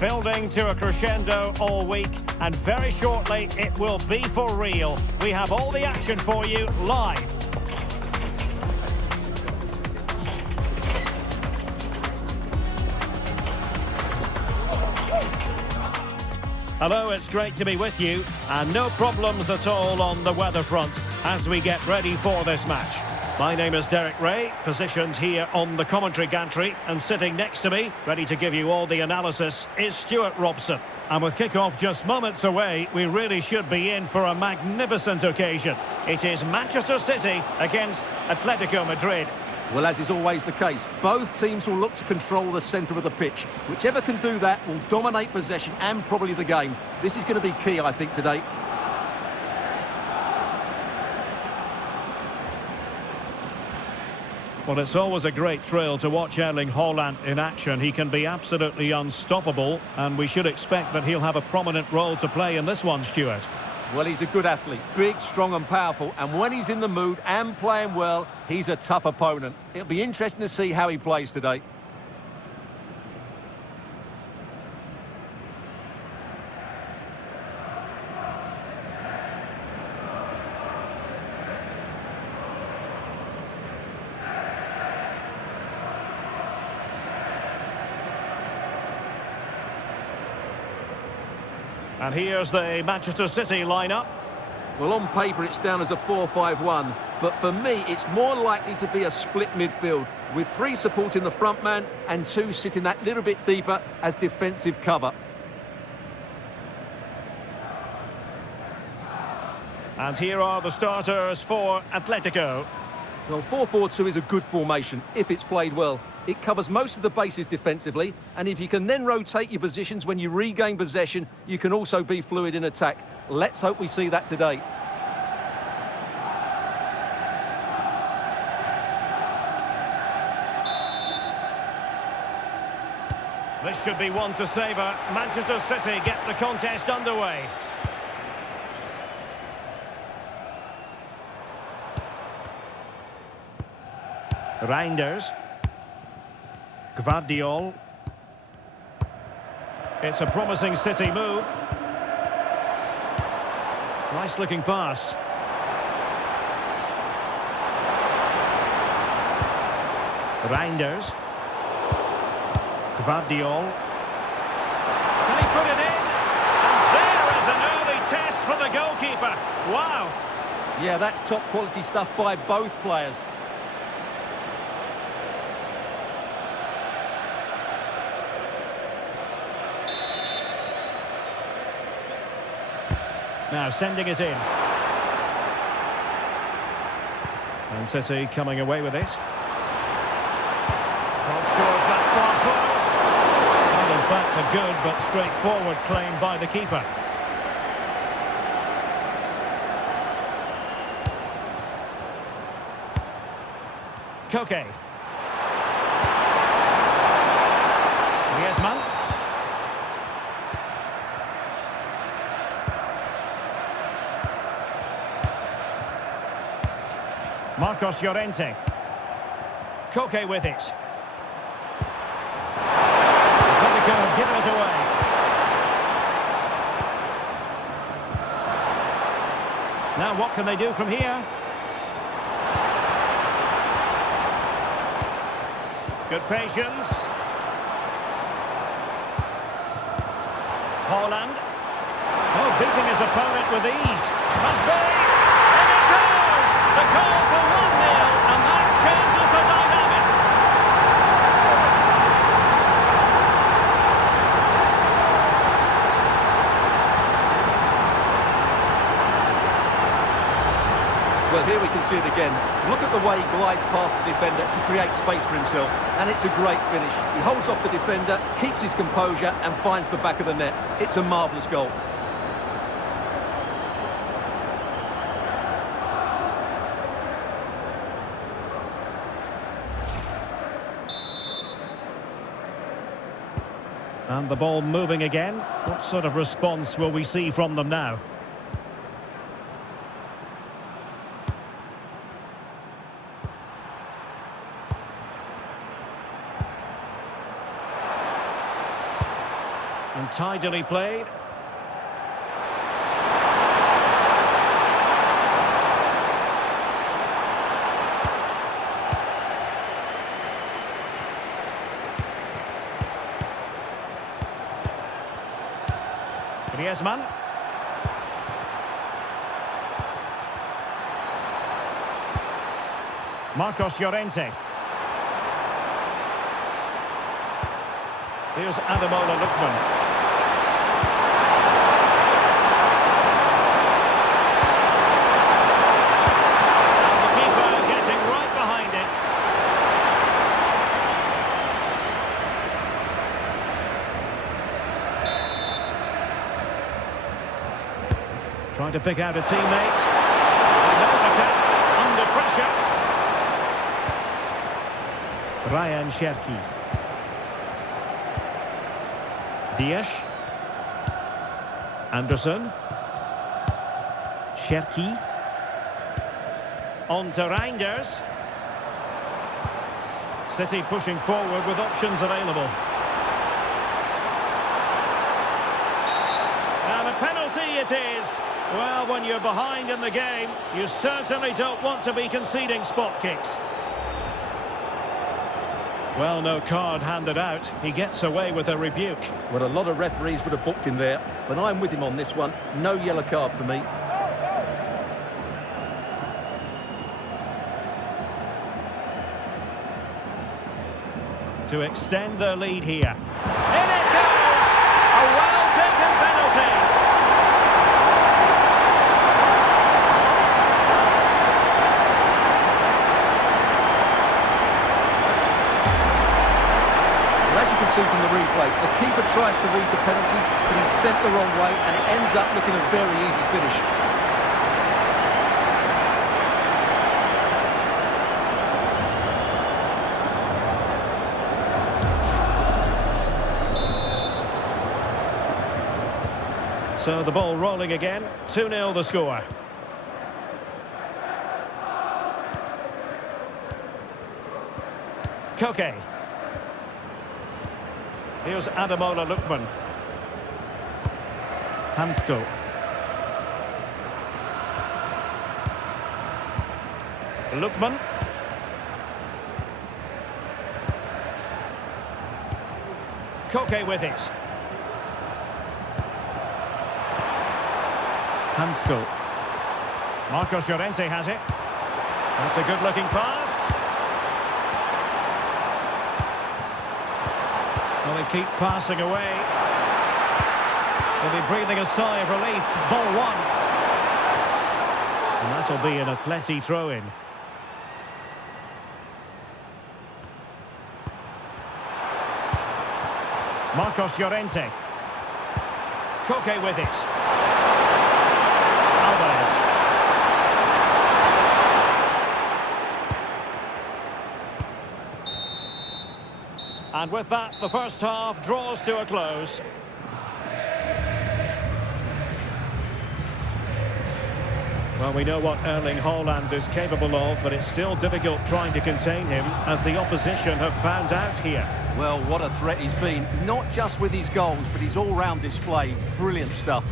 Building to a crescendo all week, and very shortly it will be for real. We have all the action for you live. Hello, it's great to be with you, and no problems at all on the weather front as we get ready for this match. My name is Derek Ray, positioned here on the commentary gantry, and sitting next to me, ready to give you all the analysis, is Stuart Robson. And with kick-off just moments away, we really should be in for a magnificent occasion. It is Manchester City against Atletico Madrid. Well, as is always the case, both teams will look to control the centre of the pitch. Whichever can do that will dominate possession and probably the game. This is going to be key, I think, today. Well, it's always a great thrill to watch Erling Haaland in action. He can be absolutely unstoppable, and we should expect that he'll have a prominent role to play in this one, Stuart. Well, he's a good athlete, big, strong and powerful, and when he's in the mood and playing well, he's a tough opponent. It'll be interesting to see how he plays today. And here's the Manchester City lineup. Well, on paper, it's down as a 4-5-1, but for me, it's more likely to be a split midfield, with 3 supporting the front man and 2 sitting that little bit deeper as defensive cover. And here are the starters for Atletico. Well, 4-4-2 is a good formation if it's played well. It covers most of the bases defensively, and if you can then rotate your positions when you regain possession, you can also be fluid in attack. Let's hope we see that today. This should be one to savour. Manchester City get the contest underway. Reinders. Gvardiol. It's a promising City move. Nice looking pass. Reinders. Gvardiol. Can he put it in? And there is an early test for the goalkeeper. Wow. Yeah, that's top quality stuff by both players. Now sending it in. And City coming away with it. Cross towards that far post. And in fact a good but straightforward claim by the keeper. Koke. Griezmann. Marcos Llorente. Koke with it. Atletico have given it away. Now what can they do from here? Good patience. Haaland. Oh, beating his opponent with ease. Must be. And it goes! The goal for 1-0, and that changes the dynamic. Well, here we can see it again. Look at the way he glides past the defender to create space for himself. And it's a great finish. He holds off the defender, keeps his composure and finds the back of the net. It's a marvellous goal. And the ball moving again. What sort of response will we see from them now? And tidily played. Griezmann. Marcos Llorente. Here's Ademola Lookman. And the keeper getting right behind it. Trying to pick out a teammate. Another catch under pressure. Ryan Cherki. Dias. Anderson. Cherki. On to Reinders. City pushing forward with options available. And a penalty it is. Well, when you're behind in the game, you certainly don't want to be conceding spot kicks. Well, no card handed out. He gets away with a rebuke. Well, a lot of referees would have booked him there, but I'm with him on this one. No yellow card for me. To extend their lead here. In it goes! A well-taken penalty! From the replay, the keeper tries to read the penalty, but he's sent the wrong way, and it ends up looking a very easy finish. So the ball rolling again, 2-0 the score. Koke. Here's Ademola Lookman. Hansko. Lookman. Koke with it. Hansko. Marcos Llorente has it. That's a good-looking pass. Well, they keep passing away. They'll be breathing a sigh of relief. Ball one. And that'll be an Atleti throw-in. Marcos Llorente. Koke with it. Alvarez. And with that, the first half draws to a close. Well, we know what Erling Haaland is capable of, but it's still difficult trying to contain him, as the opposition have found out here. Well, what a threat he's been, not just with his goals, but his all-round display. Brilliant stuff.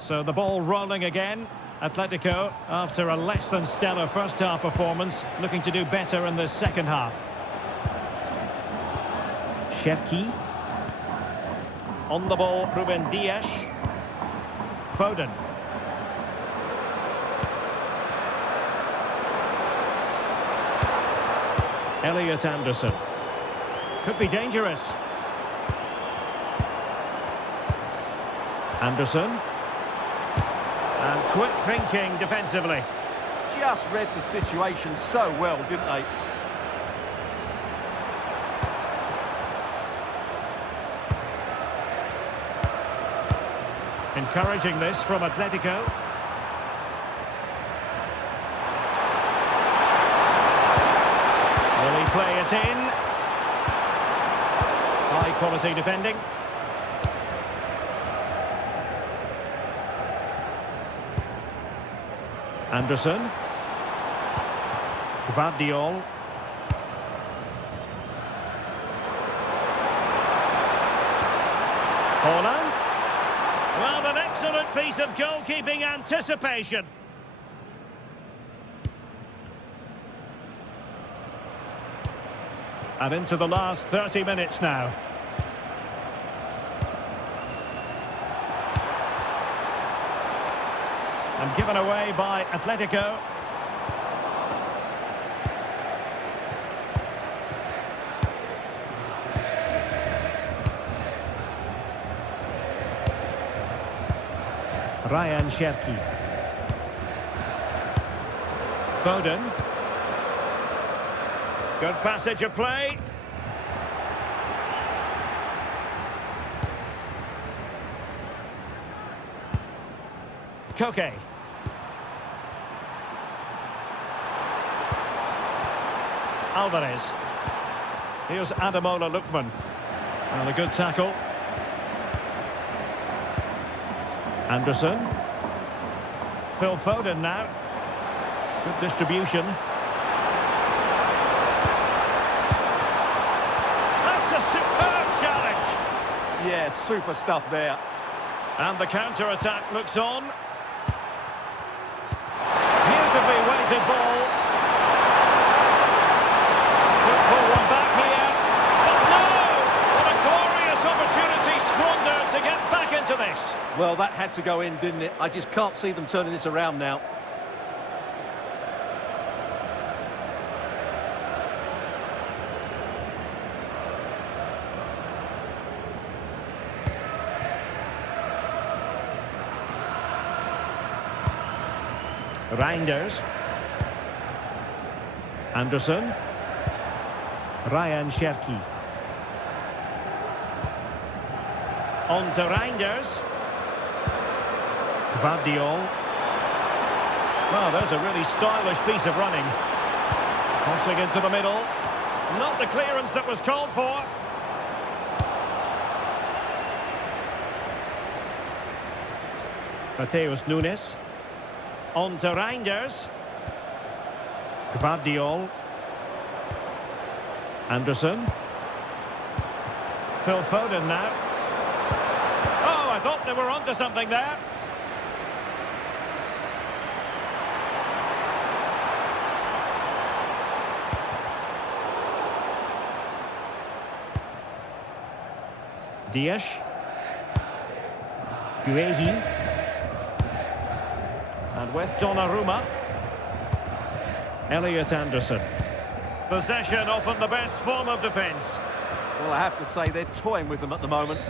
So the ball rolling again. Atletico, after a less than stellar first half performance, looking to do better in the second half. Cherki. On the ball, Ruben Dias. Foden. Elliot Anderson. Could be dangerous. Anderson. And quick thinking defensively. Just read the situation so well, didn't they? Encouraging this from Atletico. Will he play it in? High quality defending. Anderson. Gvardiol. Holland. Well, an excellent piece of goalkeeping anticipation. And into the last 30 minutes now. And given away by Atletico. Ryan Cherki. Foden. Good passage of play. Koke. Alvarez. Here's Ademola Lookman. And a good tackle. Anderson. Phil Foden now. Good distribution. That's a superb challenge. Yeah, super stuff there. And the counter-attack looks on. Beautifully weighted ball. Could pull one back here. But no! What a glorious opportunity squandered to get back into this. Well, that had to go in, didn't it? I just can't see them turning this around now. Reinders. Anderson. Ryan Cherki. On to Reinders. Gvardiol. Well, there's a really stylish piece of running. Crossing into the middle. Not the clearance that was called for. Mateus Nunes. On to Reinders. Gvardiol. Anderson. Phil Foden now. Oh, I thought they were onto something there. Dias. Guehi. And with Donnarumma. Elliot Anderson. Possession often the best form of defence. Well, I have to say they're toying with them at the moment.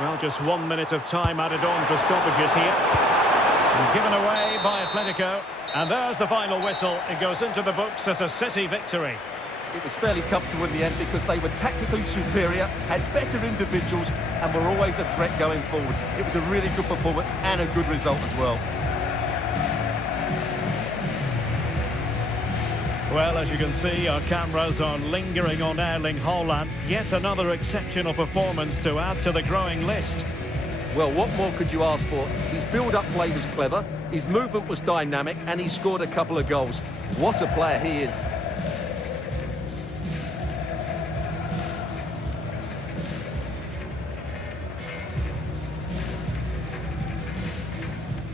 Well, just 1 minute of time added on for stoppages here. And given away by Atletico. And there's the final whistle. It goes into the books as a City victory. It was fairly comfortable in the end because they were tactically superior, had better individuals, and were always a threat going forward. It was a really good performance and a good result as well. Well, as you can see, our cameras are lingering on Erling Haaland. Yet another exceptional performance to add to the growing list. Well, what more could you ask for? His build-up play was clever, his movement was dynamic, and he scored a couple of goals. What a player he is.